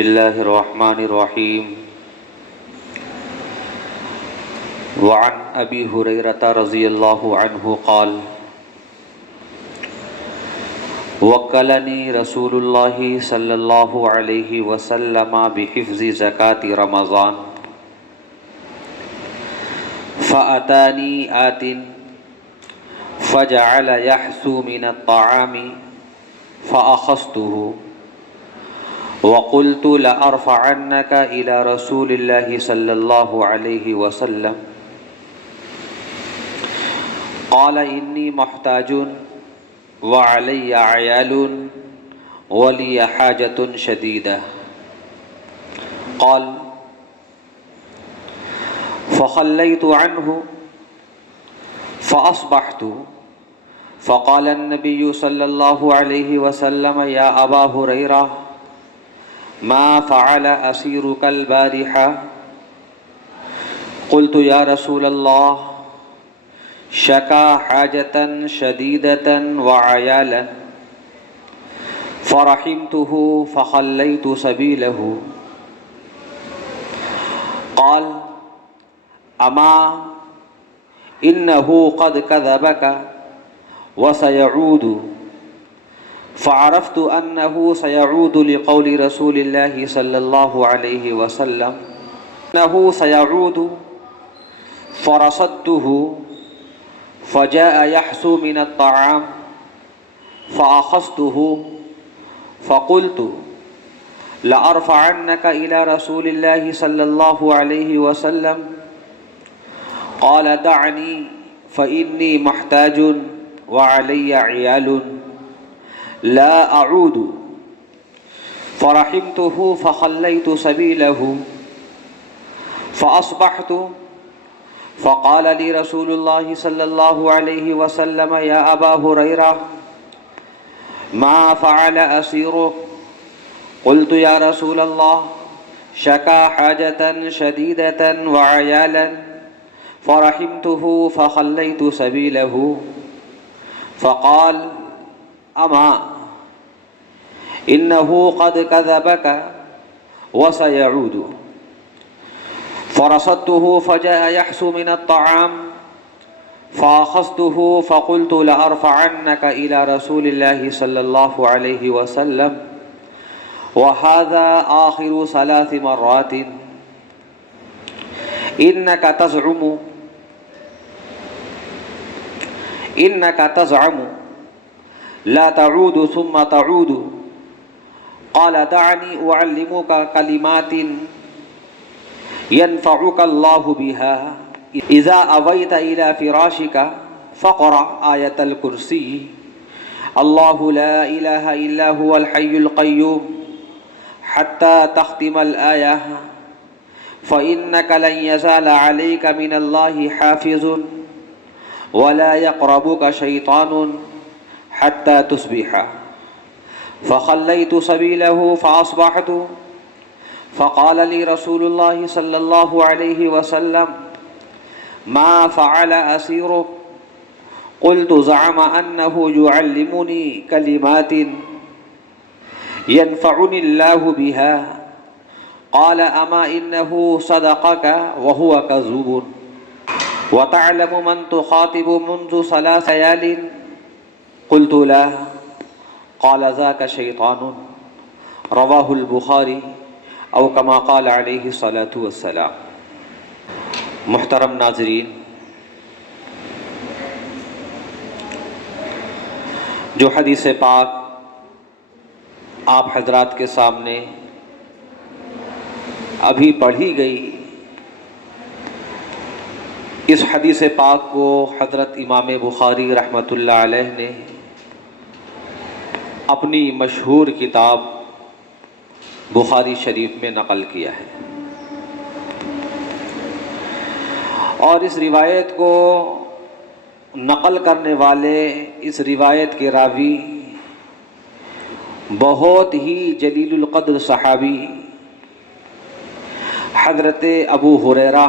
الله الرحمن الرحيم. وعن أبي هريرة رضي الله عنه قال: وكلني رسول الله صلى الله عليه وسلم بحفظ زكاة رمضان، فأتاني آت فجعل يحثو من الطعام فأخذته وقلت لأرفعنك إلى رسول الله صلى الله عليه وسلم. قال: إني محتاج وعلي عيال ولي حاجة شديدة. قال: فخليت عنه فأصبحت فقال النبي صلى الله عليه وسلم: يا أبا هريرة، ما فعل أسيرك البارحة؟ قلت: يا رسول الله، شكا حاجة شديدة وعيالا، فرحمته فخليت سبيله. قال: أما إنه قد كذبك وسيعود. فعرفت أنه سيعود لقول رسول الله صلى الله عليه وسلم أنه سيعود، فرصدته فجاء يحثو من الطعام فأخذته فقلت لأرفعنك إلى رسول الله صلى الله عليه وسلم. قال: دعني فإني محتاج وعلي عيال لا أعود. فرحمته فخليت سبيله. فأصبحت فقال لي رسول الله صلى الله عليه وسلم: يا أبا هريرة، ما فعل أسيرك؟ قلت: يا رسول الله، شكا حاجة شديدة وعيالا، فرحمته فخليت سبيله. فقال: أما إنه قد كذبك وسيعود. فرصدته فجاء يحثو من الطعام فأخذته فقلت لأرفعنك إلى رسول الله صلى الله عليه وسلم. وهذا آخر 3 مرات. إنك تزعم لا تعود ثم تعود. قال: دعني أعلمك كلمات ينفعك الله بها. إذا أويت إلى فراشك فاقرأ آية الكرسي: الله لا إله إلا هو الحي القيوم، حتى تختم الآية، فإنك لن يزال عليك من الله حافظ، ولا يقربك شيطان حتى تصبح. فخليت سبيله فأصبحت فقال لي رسول الله صلى الله عليه وسلم: ما فعل أسيرك؟ قلت: زعم أنه يعلمني كلمات ينفعني الله بها. قال: أما إنه صدقك وهو كذوب. وتعلم من تخاطب منذ 3 ليال؟ قلت: لا. قال: ذاك شيطان. رواه البخاری او کما قال علیہ الصلاۃ والسلام. محترم ناظرین، جو حدیث پاک آپ حضرات کے سامنے ابھی پڑھی گئی، اس حدیث پاک کو حضرت امام بخاری رحمۃ اللہ علیہ نے اپنی مشہور کتاب بخاری شریف میں نقل کیا ہے، اور اس روایت کو نقل کرنے والے، اس روایت کے راوی بہت ہی جلیل القدر صحابی حضرت ابو ہریرہ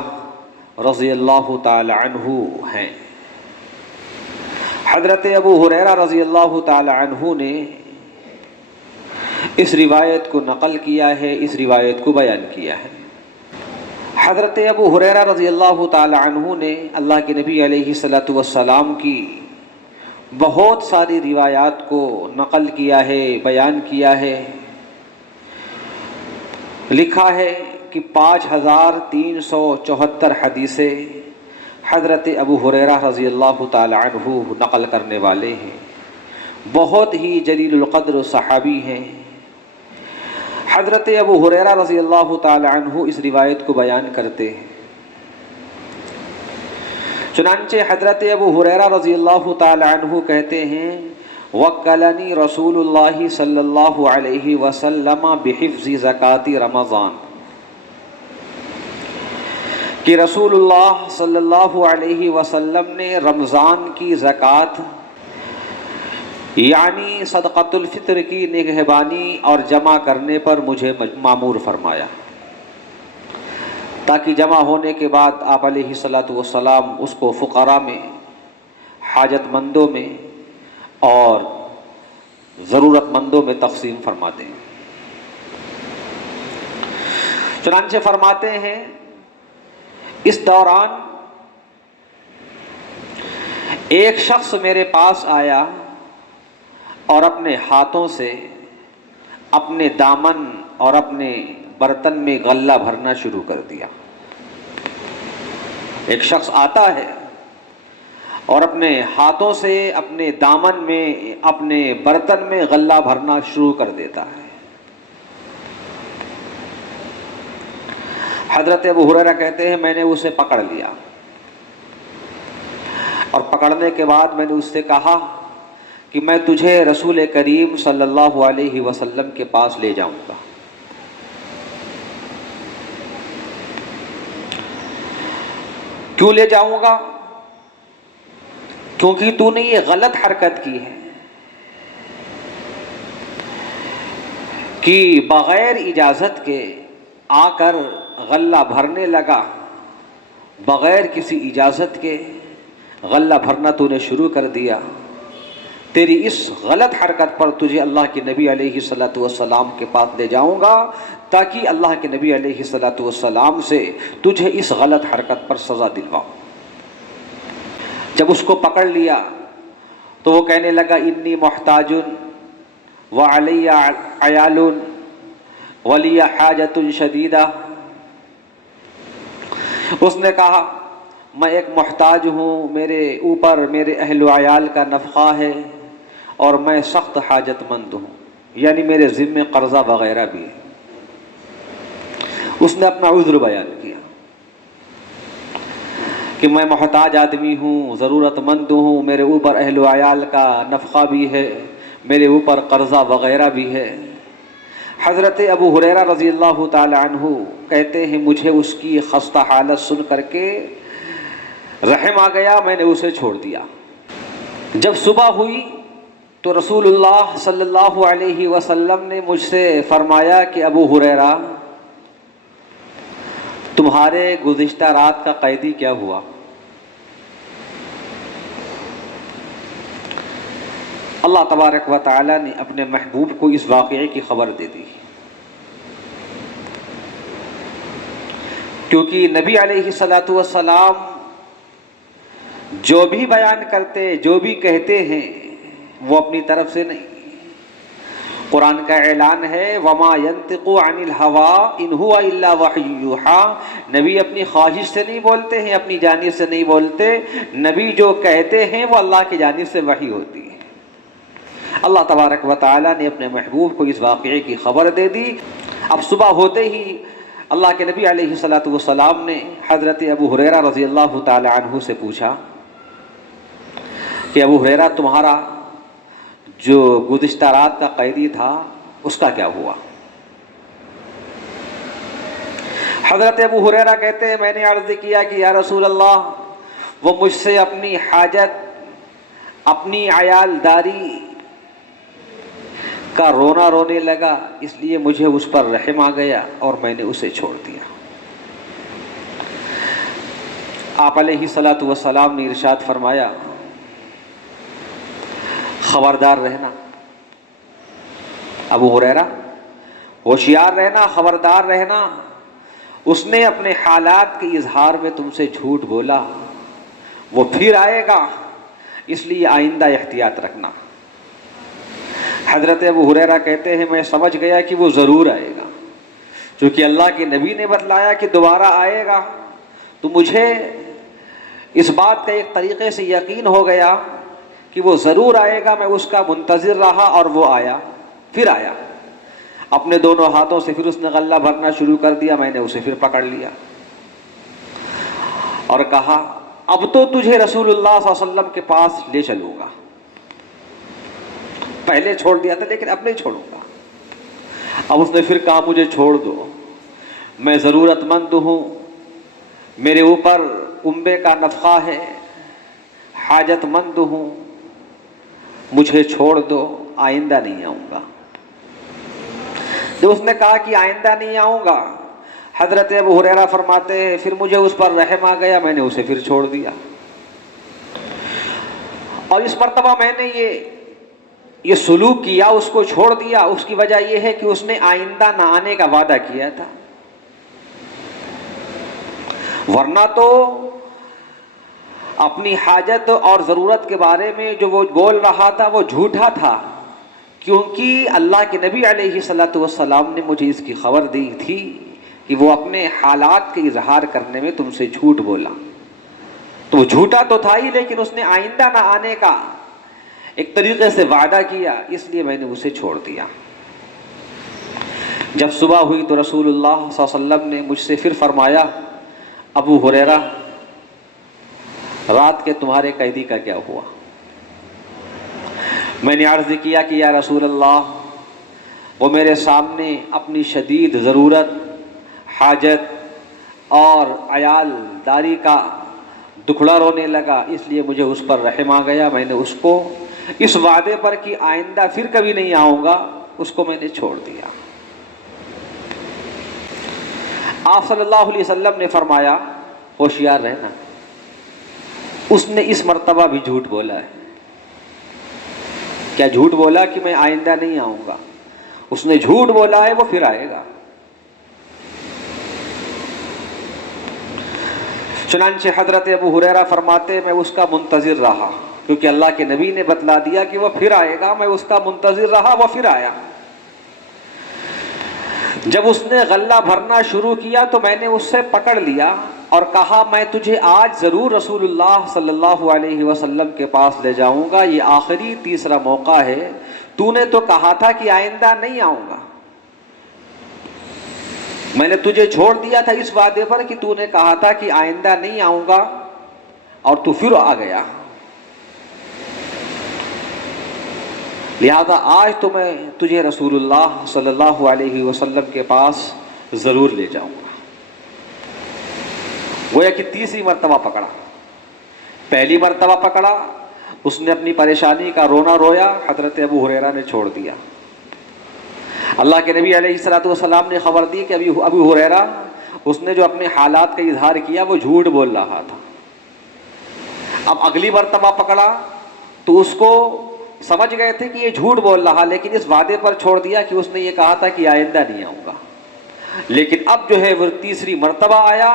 رضی اللہ تعالی عنہ ہیں۔ حضرت ابو ہریرہ رضی اللہ تعالی عنہ نے اس روایت کو نقل کیا ہے، اس روایت کو بیان کیا ہے۔ حضرت ابو ہریرہ رضی اللہ تعالی عنہ نے اللہ کے نبی علیہ الصلوۃ والسلام کی بہت ساری روایات کو نقل کیا ہے، بیان کیا ہے۔ لکھا ہے کہ 5374 حدیثیں حضرت ابو ہریرہ رضی اللہ تعالی عنہ نقل کرنے والے ہیں، بہت ہی جلیل القدر صحابی ہیں۔ حضرت ابو ہریرہ رضی اللہ تعالی عنہ اس روایت کو بیان کرتے ہیں۔ چنانچہ حضرت ابو ہریرہ رضی اللہ تعالی عنہ کہتے ہیں وکلنی رسول اللہ صلی اللہ علیہ وسلم بحفظ زکوٰۃ رمضان، کہ رسول اللہ صلی اللہ علیہ وسلم نے رمضان کی زکوٰۃ یعنی صدقۃ الفطر کی نگہبانی اور جمع کرنے پر مجھے مامور فرمایا، تاکہ جمع ہونے کے بعد آپ علیہ الصلوۃ والسلام اس کو فقراء میں، حاجت مندوں میں اور ضرورت مندوں میں تقسیم فرما دیں۔ چنانچہ فرماتے ہیں اس دوران ایک شخص میرے پاس آیا اور اپنے ہاتھوں سے اپنے دامن اور اپنے برتن میں غلہ بھرنا شروع کر دیا۔ ایک شخص آتا ہے اور اپنے ہاتھوں سے اپنے دامن میں، اپنے برتن میں غلہ بھرنا شروع کر دیتا ہے۔ حضرت ابو ہریرہ کہتے ہیں میں نے اسے پکڑ لیا، اور پکڑنے کے بعد میں نے اس سے کہا کہ میں تجھے رسول کریم صلی اللہ علیہ وسلم کے پاس لے جاؤں گا۔ کیوں لے جاؤں گا؟ کیونکہ تو نے یہ غلط حرکت کی ہے کہ بغیر اجازت کے آ کر غلہ بھرنے لگا، بغیر کسی اجازت کے غلہ بھرنا تو نے شروع کر دیا۔ تیری اس غلط حرکت پر تجھے اللہ کے نبی علیہ الصلوۃ والسلام کے پاس لے جاؤں گا، تاکہ اللہ کے نبی علیہ الصلوۃ والسلام سے تجھے اس غلط حرکت پر سزا دلواؤں۔ جب اس کو پکڑ لیا تو وہ کہنے لگا انی محتاج وعلی عیال ولی حاجت شدیدہ۔ اس نے کہا میں ایک محتاج ہوں، میرے اوپر میرے اہل و عیال کا نفقہ ہے، اور میں سخت حاجت مند ہوں، یعنی میرے ذمے قرضہ وغیرہ بھی ہے۔ اس نے اپنا عذر بیان کیا کہ میں محتاج آدمی ہوں، ضرورت مند ہوں، میرے اوپر اہل و عیال کا نفقہ بھی ہے، میرے اوپر قرضہ وغیرہ بھی ہے۔ حضرت ابو ہریرہ رضی اللہ تعالی عنہ کہتے ہیں مجھے اس کی خستہ حالت سن کر کے رحم آ گیا، میں نے اسے چھوڑ دیا۔ جب صبح ہوئی تو رسول اللہ صلی اللہ علیہ وسلم نے مجھ سے فرمایا کہ ابو ہریرہ تمہارے گزشتہ رات کا قیدی کیا ہوا؟ اللہ تبارک و تعالی نے اپنے محبوب کو اس واقعے کی خبر دے دی، کیونکہ نبی علیہ الصلوۃ والسلام جو بھی بیان کرتے، جو بھی کہتے ہیں وہ اپنی طرف سے نہیں۔ قرآن کا اعلان ہے وَمَا يَنطِقُ عَنِ الْهَوَىٰ إِنْ هُوَ إِلَّا وَحْيٌ يُوحَىٰ۔ نبی اپنی خواہش سے نہیں بولتے ہیں، اپنی جانب سے نہیں بولتے، نبی جو کہتے ہیں وہ اللہ کی جانب سے وحی ہوتی ہے۔ اللہ تبارک و تعالیٰ نے اپنے محبوب کو اس واقعے کی خبر دے دی۔ اب صبح ہوتے ہی اللہ کے نبی علیہ الصلوۃ والسلام نے حضرت ابو ہریرہ رضی اللہ تعالی عنہ سے پوچھا کہ ابو ہریرہ تمہارا جو گزشتہ رات کا قیدی تھا اس کا کیا ہوا؟ حضرت ابو ہریرہ کہتے ہیں میں نے عرض کیا کہ یا رسول اللہ وہ مجھ سے اپنی حاجت، اپنی عیال داری کا رونا رونے لگا، اس لیے مجھے اس پر رحم آ گیا اور میں نے اسے چھوڑ دیا۔ آپ علیہ الصلوۃ والسلام نے ارشاد فرمایا خبردار رہنا ابو ہریرہ، ہوشیار رہنا، خبردار رہنا، اس نے اپنے حالات کے اظہار میں تم سے جھوٹ بولا، وہ پھر آئے گا، اس لیے آئندہ احتیاط رکھنا۔ حضرت ابو ہریرہ کہتے ہیں میں سمجھ گیا کہ وہ ضرور آئے گا، چونکہ اللہ کے نبی نے بتلایا کہ دوبارہ آئے گا، تو مجھے اس بات کا ایک طریقے سے یقین ہو گیا کہ وہ ضرور آئے گا۔ میں اس کا منتظر رہا اور وہ آیا، پھر آیا۔ اپنے دونوں ہاتھوں سے پھر اس نے غلہ بھرنا شروع کر دیا، میں نے اسے پھر پکڑ لیا اور کہا اب تو تجھے رسول اللہ صلی اللہ علیہ وسلم کے پاس لے چلوں گا، پہلے چھوڑ دیا تھا لیکن اب نہیں چھوڑوں گا۔ اب اس نے پھر کہا مجھے چھوڑ دو، میں ضرورت مند ہوں، میرے اوپر کنبے کا نفقہ ہے، حاجت مند ہوں، مجھے چھوڑ دو، آئندہ نہیں آؤں گا۔ جب اس نے کہا کہ آئندہ نہیں آؤں گا، حضرت ابو ہریرہ فرماتے ہیں پھر مجھے اس پر رحم آ گیا، میں نے اسے پھر چھوڑ دیا۔ اور اس مرتبہ میں نے یہ سلوک کیا، اس کو چھوڑ دیا، اس کی وجہ یہ ہے کہ اس نے آئندہ نہ آنے کا وعدہ کیا تھا، ورنہ تو اپنی حاجت اور ضرورت کے بارے میں جو وہ بول رہا تھا وہ جھوٹا تھا، کیونکہ اللہ کے نبی علیہ الصلوۃ والسلام نے مجھے اس کی خبر دی تھی کہ وہ اپنے حالات کے اظہار کرنے میں تم سے جھوٹ بولا۔ تو وہ جھوٹا تو تھا ہی، لیکن اس نے آئندہ نہ آنے کا ایک طریقے سے وعدہ کیا، اس لیے میں نے اسے چھوڑ دیا۔ جب صبح ہوئی تو رسول اللہ صلی اللہ علیہ وسلم نے مجھ سے پھر فرمایا ابو ہریرہ رات کے تمہارے قیدی کا کیا ہوا؟ میں نے عرض کیا کہ یا رسول اللہ وہ میرے سامنے اپنی شدید ضرورت، حاجت اور عیال داری کا دکھڑا رونے لگا، اس لیے مجھے اس پر رحم آ گیا، میں نے اس کو اس وعدے پر کہ آئندہ پھر کبھی نہیں آؤں گا، اس کو میں نے چھوڑ دیا۔ آپ صلی اللہ علیہ وسلم نے فرمایا ہوشیار رہنا، اس نے اس مرتبہ بھی جھوٹ بولا ہے۔ کیا جھوٹ بولا کہ میں آئندہ نہیں آؤں گا؟ اس نے جھوٹ بولا ہے، وہ پھر آئے گا۔ چنانچہ حضرت ابو ہریرہ فرماتے میں اس کا منتظر رہا، کیونکہ اللہ کے نبی نے بتلا دیا کہ وہ پھر آئے گا، میں اس کا منتظر رہا، وہ پھر آیا۔ جب اس نے غلہ بھرنا شروع کیا تو میں نے اس سے پکڑ لیا اور کہا میں تجھے آج ضرور رسول اللہ صلی اللہ علیہ وسلم کے پاس لے جاؤں گا، یہ آخری تیسرا موقع ہے، تو نے تو کہا تھا کہ آئندہ نہیں آؤں گا، میں نے تجھے چھوڑ دیا تھا اس وعدے پر کہ تو نے کہا تھا کہ آئندہ نہیں آؤں گا، اور تو پھر آ گیا، لہذا آج تو میں تجھے رسول اللہ صلی اللہ علیہ وسلم کے پاس ضرور لے جاؤں گا۔ گویا کہ تیسری مرتبہ پکڑا، پہلی مرتبہ پکڑا، اس نے اپنی پریشانی کا رونا رویا، حضرت ابو ہریرہ نے چھوڑ دیا۔ اللہ کے نبی علیہ الصلوۃ والسلام نے خبر دی کہ ابو ہریرہ اس نے جو اپنے حالات کا اظہار کیا وہ جھوٹ بول رہا تھا۔ اب اگلی مرتبہ پکڑا تو اس کو سمجھ گئے تھے کہ یہ جھوٹ بول رہا، لیکن اس وعدے پر چھوڑ دیا کہ اس نے یہ کہا تھا کہ آئندہ نہیں آؤں گا۔ لیکن اب جو ہے وہ تیسری مرتبہ آیا،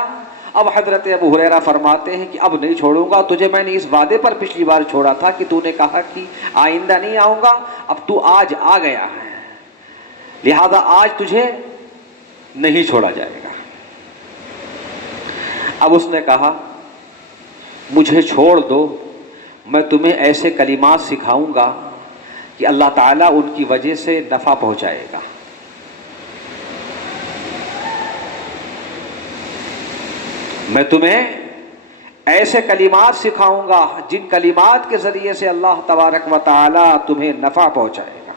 اب حضرت ابو ہریرہ فرماتے ہیں کہ اب نہیں چھوڑوں گا تجھے، میں نے اس وعدے پر پچھلی بار چھوڑا تھا کہ تو نے کہا کہ آئندہ نہیں آؤں گا، اب تو آج آ گیا ہے، لہذا آج تجھے نہیں چھوڑا جائے گا۔ اب اس نے کہا مجھے چھوڑ دو، میں تمہیں ایسے کلمات سکھاؤں گا کہ اللہ تعالیٰ ان کی وجہ سے نفع پہنچائے گا۔ میں تمہیں ایسے کلمات سکھاؤں گا جن کلمات کے ذریعے سے اللہ تبارک و تعالیٰ تمہیں نفع پہنچائے گا۔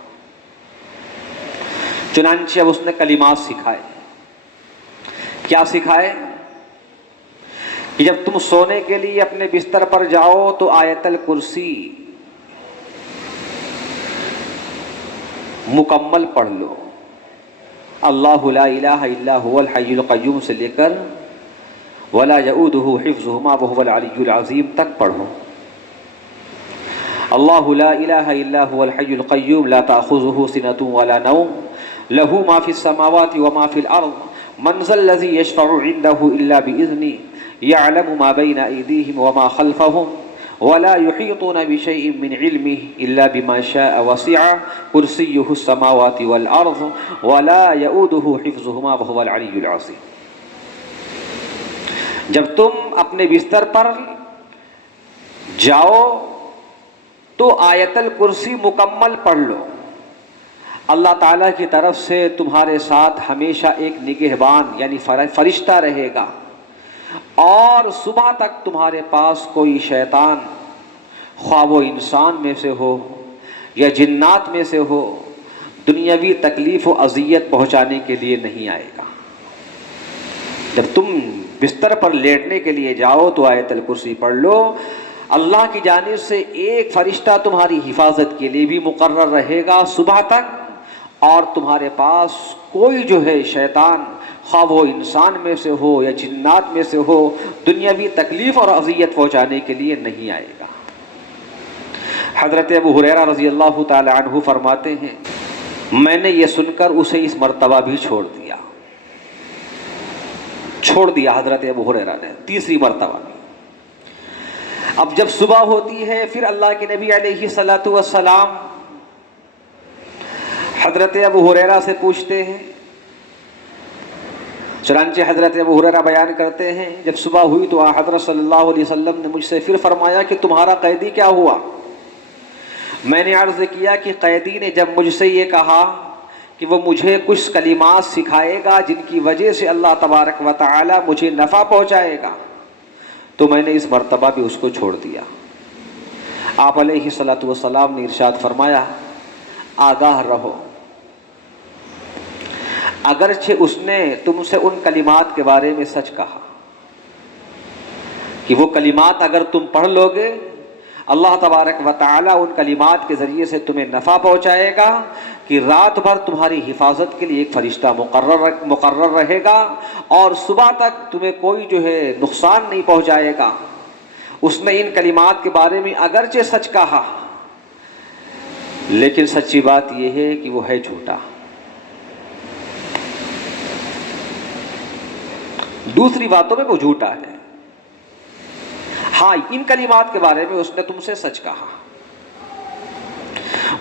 چنانچہ اب اس نے کلمات سکھائے۔ کیا سکھائے؟ کہ جب تم سونے کے لیے اپنے بستر پر جاؤ تو آیت الکرسی مکمل پڑھ لو، اللہ لا الہ الا هو الحی القیوم سے لے کر ولا یؤودہ حفظہما وہو العلی العظیم تک پڑھو۔ اللہ لا الہ الا هو الحی القیوم لا تأخذہ سنۃ ولا نوم لہ ما فی السماوات وما فی الارض من ذا الذی یشفع عنده الا باذنہ یعلم ما بین ایدیہم وما خلفہم ولا يحيطون بشيء من علمه الا بما شاء وسع كرسيه السماوات والارض ولا يؤوده حفظهما وهو العلي العظيم. جب تم اپنے بستر پر جاؤ تو آیت الکرسی مکمل پڑھ لو. اللہ تعالیٰ کی طرف سے تمہارے ساتھ ہمیشہ ایک نگہبان یعنی فرشتہ رہے گا، اور صبح تک تمہارے پاس کوئی شیطان، خواہ وہ انسان میں سے ہو یا جنات میں سے ہو، دنیاوی تکلیف و اذیت پہنچانے کے لیے نہیں آئے گا. جب تم بستر پر لیٹنے کے لیے جاؤ تو آیت الکرسی پڑھ لو. اللہ کی جانب سے ایک فرشتہ تمہاری حفاظت کے لیے بھی مقرر رہے گا صبح تک، اور تمہارے پاس کوئی جو ہے شیطان، خواہ وہ انسان میں سے ہو یا جنات میں سے ہو، دنیاوی تکلیف اور اذیت پہنچانے کے لیے نہیں آئے گا. حضرت ابو ہریرہ رضی اللہ تعالی عنہ فرماتے ہیں میں نے یہ سن کر اسے اس مرتبہ بھی چھوڑ دیا. حضرت ابو ہریرہ نے تیسری مرتبہ. اب جب صبح ہوتی ہے پھر اللہ کے نبی علیہ الصلوۃ والسلام حضرت ابو ہریرہ سے پوچھتے ہیں. چنانچہ حضرت ابو ہریرہ بیان کرتے ہیں جب صبح ہوئی تو حضرت صلی اللہ علیہ وسلم نے مجھ سے پھر فرمایا کہ تمہارا قیدی کیا ہوا؟ میں نے عرض کیا کہ قیدی نے جب مجھ سے یہ کہا کہ وہ مجھے کچھ کلمات سکھائے گا جن کی وجہ سے اللہ تبارک و تعالی مجھے نفع پہنچائے گا، تو میں نے اس مرتبہ بھی اس کو چھوڑ دیا. آپ علیہ الصلوۃ والسلام نے ارشاد فرمایا آگاہ رہو، اگرچہ اس نے تم سے ان کلمات کے بارے میں سچ کہا کہ وہ کلمات اگر تم پڑھ لو گے اللہ تبارک و تعالی ان کلمات کے ذریعے سے تمہیں نفع پہنچائے گا کہ رات بھر تمہاری حفاظت کے لیے ایک فرشتہ مقرر رہے گا اور صبح تک تمہیں کوئی جو ہے نقصان نہیں پہنچائے گا. اس نے ان کلمات کے بارے میں اگرچہ سچ کہا لیکن سچی بات یہ ہے کہ وہ ہے جھوٹا. دوسری باتوں میں وہ جھوٹا ہے. ہاں ان کلمات کے بارے میں اس نے تم سے سچ کہا.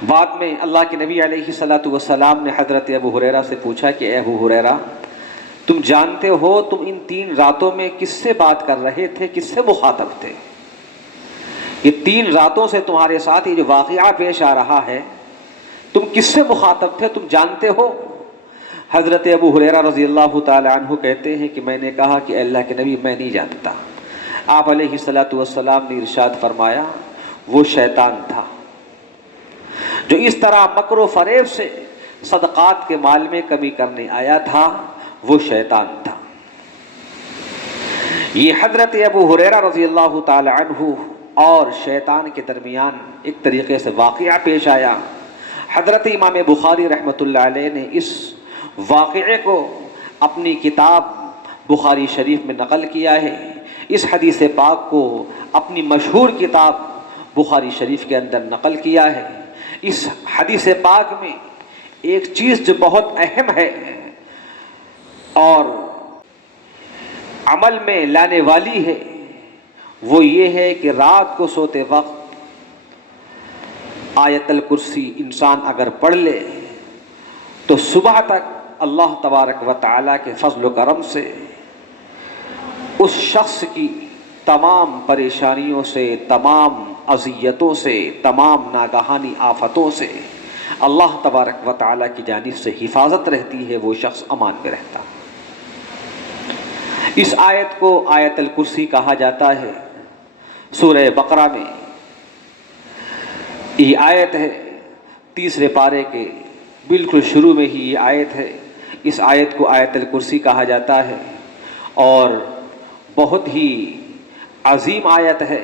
بعد میں اللہ کے نبی علیہ الصلوۃ والسلام نے حضرت ابو ہریرہ سے پوچھا کہ اے ابو ہریرہ تم جانتے ہو تم ان 3 راتوں میں کس سے بات کر رہے تھے، کس سے مخاطب تھے؟ یہ 3 راتوں سے تمہارے ساتھ یہ جو واقعہ پیش آ رہا ہے تم کس سے مخاطب تھے، تم جانتے ہو؟ حضرت ابو ہریرہ رضی اللہ تعالی عنہ کہتے ہیں کہ میں نے کہا کہ اللہ کے نبی میں نہیں جانتا. آپ علیہ الصلوۃ والسلام نے ارشاد فرمایا وہ شیطان تھا جو اس طرح مکر و فریب سے صدقات کے مال میں کمی کرنے آیا تھا، وہ شیطان تھا. یہ حضرت ابو ہریرہ رضی اللہ تعالی عنہ اور شیطان کے درمیان ایک طریقے سے واقعہ پیش آیا. حضرت امام بخاری رحمۃ اللہ علیہ نے اس واقعے کو اپنی کتاب بخاری شریف میں نقل کیا ہے. اس حدیث پاک کو اپنی مشہور کتاب بخاری شریف کے اندر نقل کیا ہے. اس حدیث پاک میں ایک چیز جو بہت اہم ہے اور عمل میں لانے والی ہے وہ یہ ہے کہ رات کو سوتے وقت آیت الکرسی انسان اگر پڑھ لے تو صبح تک اللہ تبارک و تعالیٰ کے فضل و کرم سے اس شخص کی تمام پریشانیوں سے، تمام اذیتوں سے، تمام ناگہانی آفتوں سے اللہ تبارک و تعالیٰ کی جانب سے حفاظت رہتی ہے، وہ شخص امان میں رہتا. اس آیت کو آیت الکرسی کہا جاتا ہے. سورہ بقرہ میں یہ آیت ہے، 3 پارے کے بالکل شروع میں ہی یہ آیت ہے. اس آیت کو آیت الکرسی کہا جاتا ہے اور بہت ہی عظیم آیت ہے،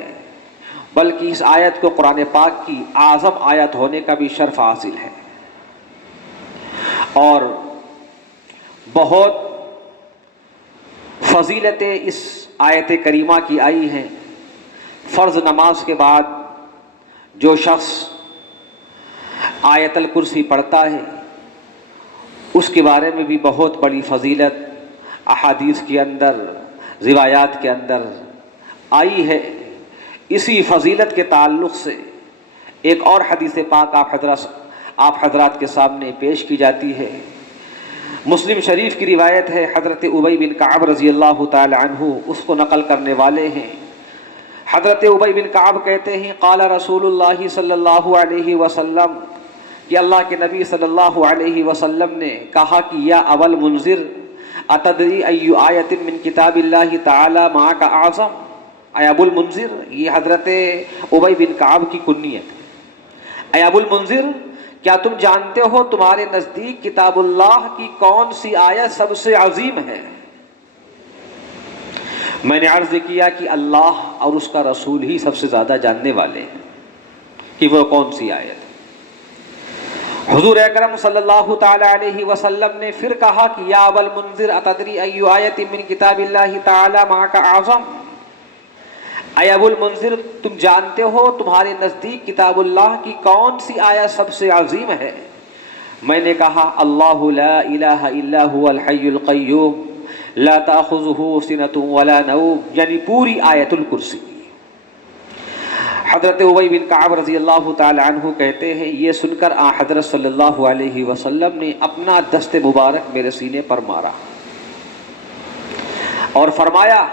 بلکہ اس آیت کو قرآن پاک کی اعظم آیت ہونے کا بھی شرف حاصل ہے. اور بہت فضیلتیں اس آیت کریمہ کی آئی ہیں. فرض نماز کے بعد جو شخص آیت الکرسی پڑھتا ہے اس کے بارے میں بھی بہت بڑی فضیلت احادیث کے اندر، روایات کے اندر آئی ہے۔ اسی فضیلت کے تعلق سے ایک اور حدیث پاک آپ حضرات کے سامنے پیش کی جاتی ہے۔ مسلم شریف کی روایت ہے، حضرت ابی بن کعب رضی اللہ تعالی عنہ اس کو نقل کرنے والے ہیں۔ حضرت ابی بن کعب کہتے ہیں قال رسول اللہ صلی اللہ علیہ وسلم، کہ اللہ کے نبی صلی اللہ علیہ وسلم نے کہا کہ یا ابا المنذر اتدری ای آیت من کتاب اللہ تعالی معک اعظم۔ اے ابو المنذر، یہ حضرت ابی بن کعب کی کنیت ہے۔ اے ابو المنذر، کیا تم جانتے ہو تمہارے نزدیک کتاب اللہ کی کون سی آیت سب سے عظیم ہے؟ میں نے عرض کیا کہ اللہ اور اس کا رسول ہی سب سے زیادہ جاننے والے ہیں کہ وہ کون سی آیت ہے۔ حضور اکرم صلی اللہ تعالی علیہ وسلم نے پھر کہا کہ یا ابا المنذر اتدری ای آیت من کتاب اللہ تعالی معک اعظم۔ اے ابو المنذر، تم جانتے ہو تمہارے نزدیک کتاب اللہ کی کون سی آیت سب سے عظیم ہے؟ میں نے کہا اللہ لا الہ الا هو الحی القیوم لا تأخذہ سنۃ ولا نوم، یعنی پوری آیت الکرسی۔ حضرت ابی بن کعب رضی اللہ تعالی عنہ کہتے ہیں یہ سن کر حضرت صلی اللہ علیہ وسلم نے اپنا دست مبارک میرے سینے پر مارا اور فرمایا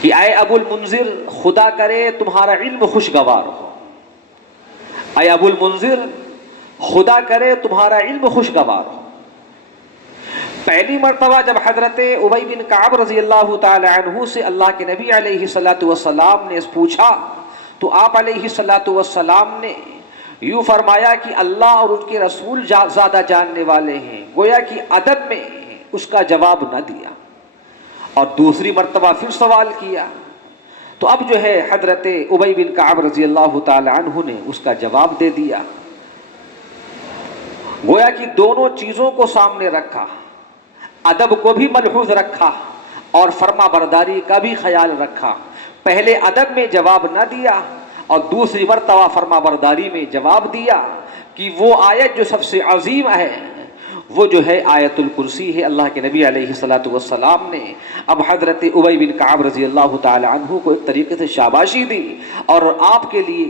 کہ اے ابو المنذر، خدا کرے تمہارا علم خوشگوار ہو۔ اے ابو المنذر، خدا کرے تمہارا علم خوشگوار ہو۔ پہلی مرتبہ جب حضرت ابی بن کعب رضی اللہ تعالی عنہ سے اللہ کے نبی علیہ الصلوۃ والسلام نے پوچھا تو آپ علیہ الصلوۃ والسلام نے یوں فرمایا کہ اللہ اور ان کے رسول زیادہ جاننے والے ہیں، گویا کہ ادب میں اس کا جواب نہ دیا، اور دوسری مرتبہ پھر سوال کیا تو اب جو ہے حضرت ابی بن کعب رضی اللہ تعالی عنہ نے اس کا جواب دے دیا۔ گویا کہ دونوں چیزوں کو سامنے رکھا، ادب کو بھی ملحوظ رکھا اور فرما برداری کا بھی خیال رکھا۔ پہلے ادب میں جواب نہ دیا اور دوسری مرتبہ فرما برداری میں جواب دیا کہ وہ آیت جو سب سے عظیم ہے وہ جو ہے آیت الکرسی ہے۔ اللہ کے نبی علیہ الصلوۃ والسلام نے اب حضرت ابی بن کعب رضی اللہ تعالی عنہ کو ایک طریقے سے شاباشی دی اور آپ کے لیے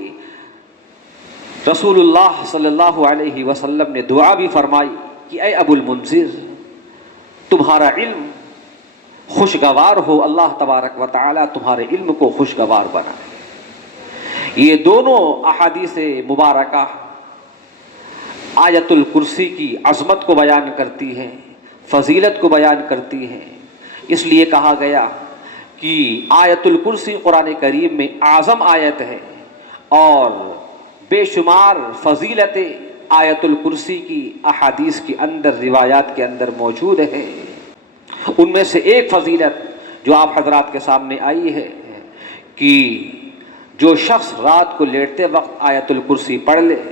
رسول اللہ صلی اللہ علیہ وسلم نے دعا بھی فرمائی کہ اے ابو المنذر، تمہارا علم خوشگوار ہو، اللہ تبارک و تعالی تمہارے علم کو خوشگوار بنائے۔ یہ دونوں احادیث مبارکہ آیت الکرسی کی عظمت کو بیان کرتی ہیں، فضیلت کو بیان کرتی ہیں۔ اس لیے کہا گیا کہ آیت الکرسی قرآن کریم میں اعظم آیت ہے اور بے شمار فضیلت آیت الکرسی کی احادیث کے اندر، روایات کے اندر موجود ہے۔ ان میں سے ایک فضیلت جو آپ حضرات کے سامنے آئی ہے کہ جو شخص رات کو لیٹتے وقت آیت الکرسی پڑھ لے،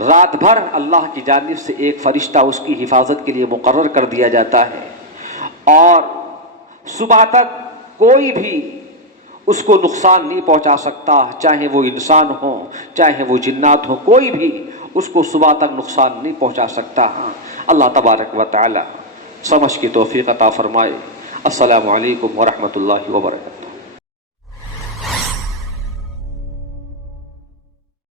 رات بھر اللہ کی جانب سے ایک فرشتہ اس کی حفاظت کے لیے مقرر کر دیا جاتا ہے اور صبح تک کوئی بھی اس کو نقصان نہیں پہنچا سکتا، چاہے وہ انسان ہو چاہے وہ جنات ہو، کوئی بھی اس کو صبح تک نقصان نہیں پہنچا سکتا۔ اللہ تبارک و تعالی سمجھ کی توفیق عطا فرمائے۔ السلام علیکم ورحمۃ اللہ وبرکاتہ۔